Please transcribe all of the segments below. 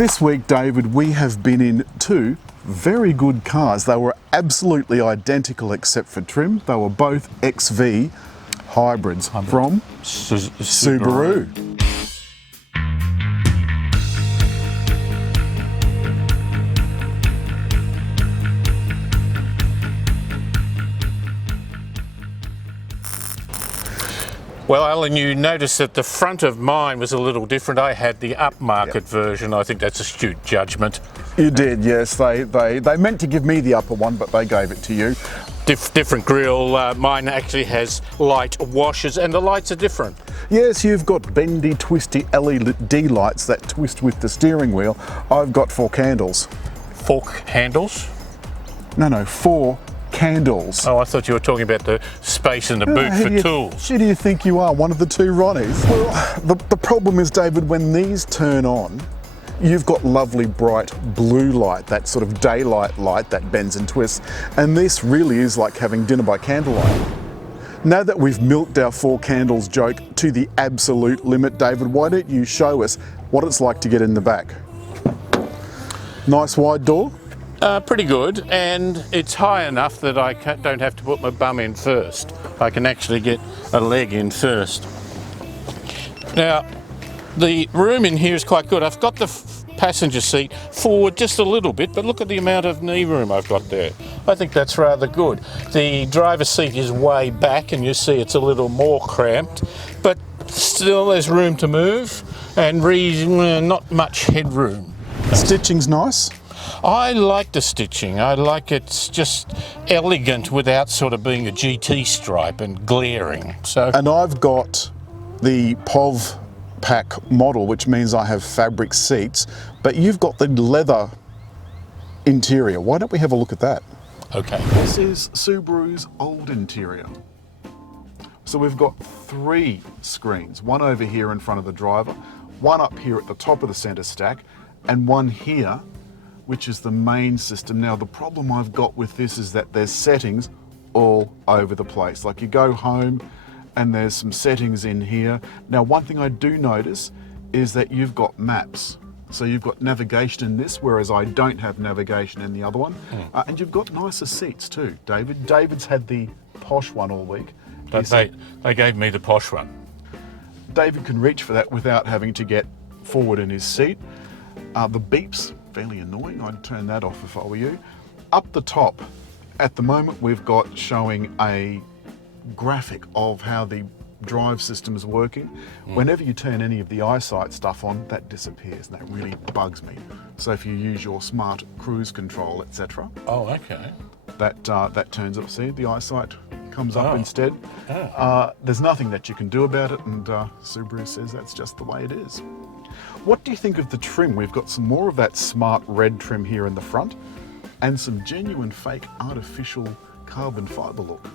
This week, David, we have been in two very good cars. They were absolutely identical except for trim. They were both XV hybrids from Subaru. Well, Alan, you noticed that the front of mine was a little different. I had the upmarket version. I think that's astute judgment. You did, yes. They meant to give me the upper one, but they gave it to you. Different grille. Mine actually has light washers, and the lights are different. Yes, you've got bendy, twisty LED lights that twist with the steering wheel. I've got 4 candles. 4 handles? No, 4 candles. Oh, I thought you were talking about the space in the boot for tools. Who do you think you are, one of the Two Ronnies? Well, the problem is, David, when these turn on, you've got lovely bright blue light, that sort of daylight light that bends and twists, and this really is like having dinner by candlelight. Now that we've milked our 4 candles joke to the absolute limit, David, why don't you show us what it's like to get in the back? Nice wide door? Pretty good, and it's high enough that I don't have to put my bum in first. I can actually get a leg in first. Now, the room in here is quite good. I've got the passenger seat forward just a little bit, but look at the amount of knee room I've got there. I think that's rather good. The driver's seat is way back, and you see it's a little more cramped, but still there's room to move, and not much headroom. Stitching's nice. I like the stitching. I like it's just elegant without sort of being a GT stripe and glaring. And I've got the POV pack model, which means I have fabric seats, but you've got the leather interior. Why don't we have a look at that? Okay. This is Subaru's old interior. So we've got 3 screens, one over here in front of the driver, one up here at the top of the center stack, and one here, which is the main system. Now, the problem I've got with this is that there's settings all over the place. Like, you go home and there's some settings in here. Now, one thing I do notice is that you've got maps. So you've got navigation in this, whereas I don't have navigation in the other one. And you've got nicer seats too, David. David's had the posh one all week. But they gave me the posh one. David can reach for that without having to get forward in his seat. The beeps, fairly annoying. I'd turn that off if I were you. Up the top, at the moment, we've got showing a graphic of how the drive system is working. Whenever you turn any of the eyesight stuff on, that disappears, and that really bugs me. So if you use your smart cruise control, etc. Oh, okay. That turns up. See, the eyesight comes up instead. There's nothing that you can do about it, and Subaru says that's just the way it is. What do you think of the trim? We've got some more of that smart red trim here in the front, and some genuine fake artificial carbon fibre look.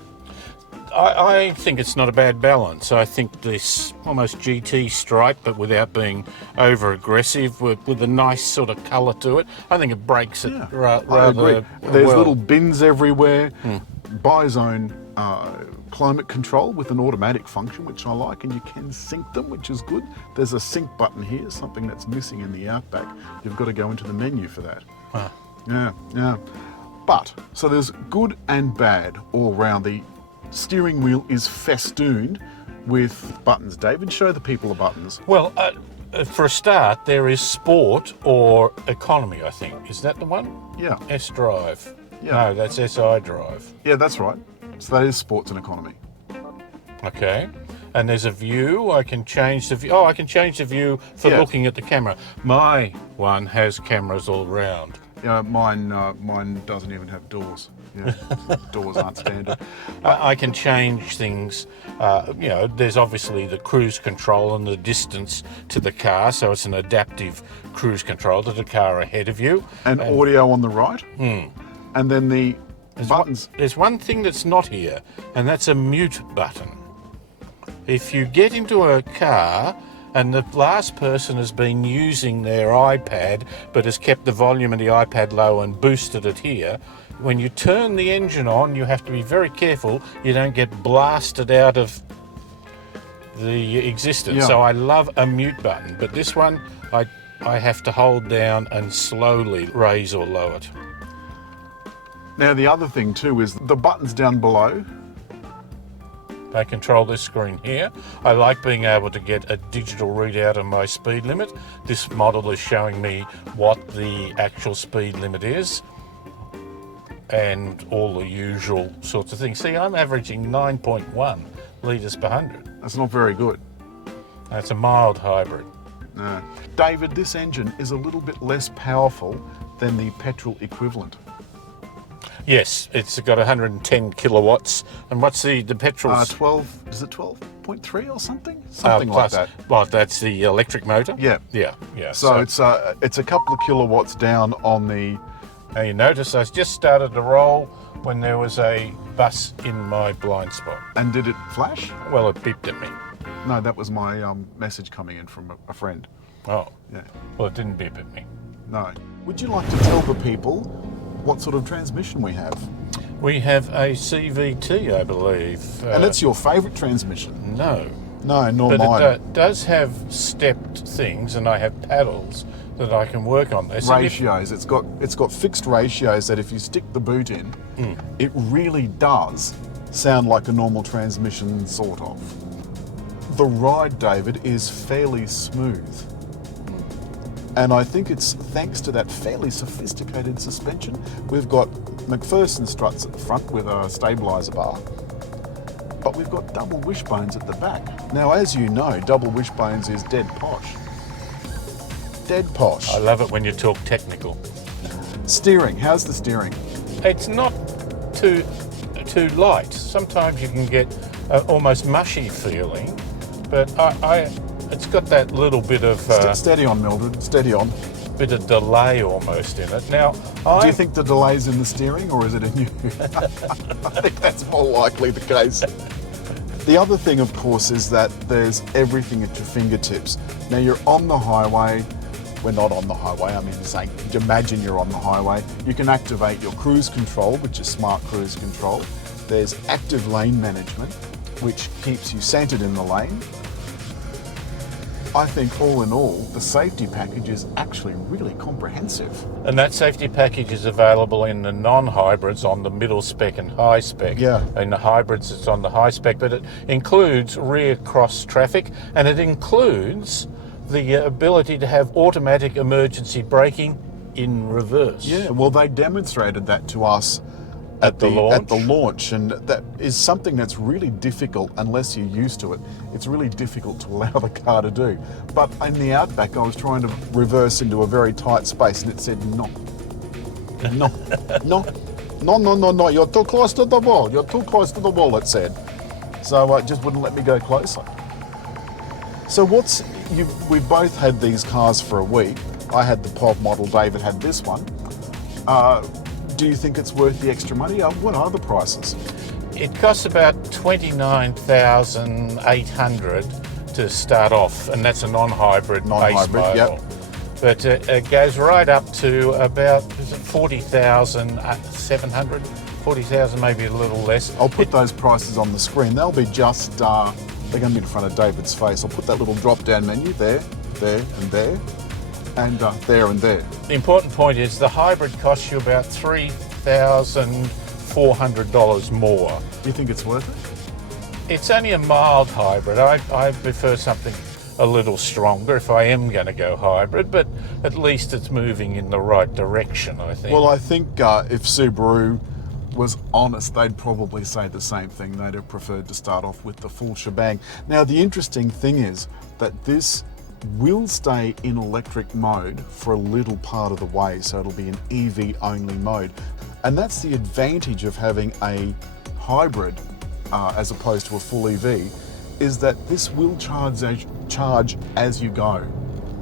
I think it's not a bad balance. I think this almost GT stripe, but without being over aggressive, with a nice sort of colour to it. I think it breaks it rather well. There's little bins everywhere, bi-zone climate control with an automatic function, which I like, and you can sync them, which is good. There's a sync button here, something that's missing in the Outback. You've got to go into the menu for that. Yeah. But, so there's good and bad all round. The steering wheel is festooned with buttons. David, show the people the buttons. Well, for a start, there is Sport or Economy, I think. Is that the one? Yeah. S Drive. Yeah. No, that's SI Drive. Yeah, that's right. So that is Sports and Economy. Okay. And there's a view. I can change the view. Oh, I can change the view for looking at the camera. My one has cameras all round. Yeah, mine doesn't even have doors. Yeah, doors aren't standard. I can change things. There's obviously the cruise control and the distance to the car, so it's an adaptive cruise control to the car ahead of you. And audio on the right. And then the buttons. There's one thing that's not here, and that's a mute button. If you get into a car and the last person has been using their iPad but has kept the volume of the iPad low and boosted it here, when you turn the engine on, you have to be very careful you don't get blasted out of the existence. So I love a mute button, but this one, I I have to hold down and slowly raise or lower it. Now the other thing too is the buttons down below. I control this screen here. I like being able to get a digital readout of my speed limit. This model is showing me what the actual speed limit is and all the usual sorts of things. See, I'm averaging 9.1 litres per 100. That's not very good. That's a mild hybrid. No. David, this engine is a little bit less powerful than the petrol equivalent. Yes, it's got 110 kilowatts. And what's the petrol? 12, is it 12.3 or something? Something like that. Well, that's the electric motor? Yeah. Yeah. So it's a couple of kilowatts down on the... Now you notice I just started to roll when there was a bus in my blind spot. And did it flash? Well, it beeped at me. No, that was my message coming in from a friend. Oh. Yeah. Well, it didn't beep at me. No. Would you like to tell the people what sort of transmission we have? We have a CVT, I believe. And it's your favourite transmission? No. No, nor but mine. It does have stepped things, and I have paddles that I can work on this. Ratios. It's got fixed ratios that if you stick the boot in, it really does sound like a normal transmission, sort of. The ride, David, is fairly smooth. And I think it's thanks to that fairly sophisticated suspension. We've got McPherson struts at the front with a stabiliser bar, but we've got double wishbones at the back. Now, as you know, double wishbones is dead posh. Dead posh. I love it when you talk technical. Steering, how's the steering? It's not too light. Sometimes you can get an almost mushy feeling, but it's got that little bit of... steady on, Mildred, steady on. Bit of delay almost in it. Now, do you think the delay's in the steering or is it in you? I think that's more likely the case. The other thing, of course, is that there's everything at your fingertips. Now, you're on the highway. We're not on the highway. I mean, saying, imagine you're on the highway. You can activate your cruise control, which is smart cruise control. There's active lane management, which keeps you centered in the lane. I think all in all, the safety package is actually really comprehensive. And that safety package is available in the non-hybrids on the middle spec and high spec. Yeah. In the hybrids, it's on the high spec, but it includes rear cross traffic, and it includes the ability to have automatic emergency braking in reverse. Yeah, well, they demonstrated that to us at the launch, and that is something that's really difficult unless you're used to it. It's really difficult to allow the car to do. But in the Outback, I was trying to reverse into a very tight space, and it said no, no. You're too close to the wall. You're too close to the wall. It said. So it just wouldn't let me go closer. So we've both had these cars for a week. I had the POV model. David had this one. Do you think it's worth the extra money? What are the prices? It costs about $29,800 to start off, and that's a non-hybrid base model. Yep. But it goes right up to about 40,700, 40,000, maybe a little less. I'll put those prices on the screen. They'll be just, they're going to be in front of David's face. I'll put that little drop-down menu there, there, and there. And there and there. The important point is the hybrid costs you about $3,400 more. Do you think it's worth it? It's only a mild hybrid. I prefer something a little stronger if I am going to go hybrid, but at least it's moving in the right direction, I think. Well, I think if Subaru was honest, they'd probably say the same thing. They'd have preferred to start off with the full shebang. Now, the interesting thing is that this will stay in electric mode for a little part of the way, so it'll be an EV only mode, and that's the advantage of having a hybrid as opposed to a full EV, is that this will charge as you go.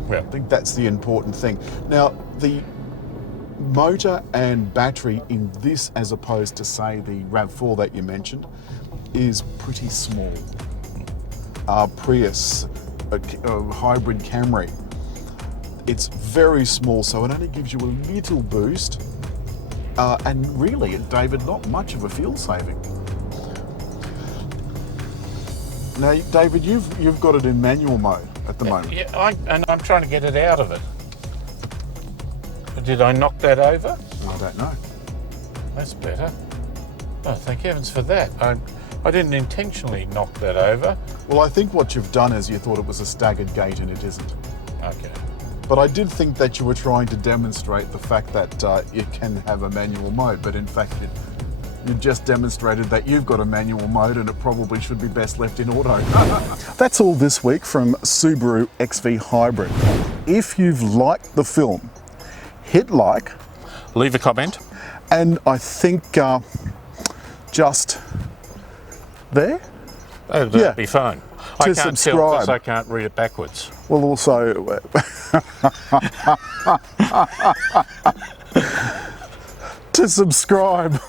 Yeah. I think that's the important thing. Now, the motor and battery in this, as opposed to say the RAV4 that you mentioned, is pretty small. Prius, a hybrid Camry, it's very small, so it only gives you a little boost, and really, David, not much of a fuel saving. Now, David, you've got it in manual mode at the moment. Yeah, and I'm trying to get it out of it. Did I knock that over? I don't know. That's better. Oh, thank heavens for that. I didn't intentionally knock that over. Well, I think what you've done is you thought it was a staggered gate and it isn't. Okay. But I did think that you were trying to demonstrate the fact that it can have a manual mode, but in fact you just demonstrated that you've got a manual mode and it probably should be best left in auto. That's all this week from Subaru XV Hybrid. If you've liked the film, hit like. Leave a comment. And I think just there? That'd be fine. I can't tell subscribe. because I can't read it backwards. Well, also to subscribe.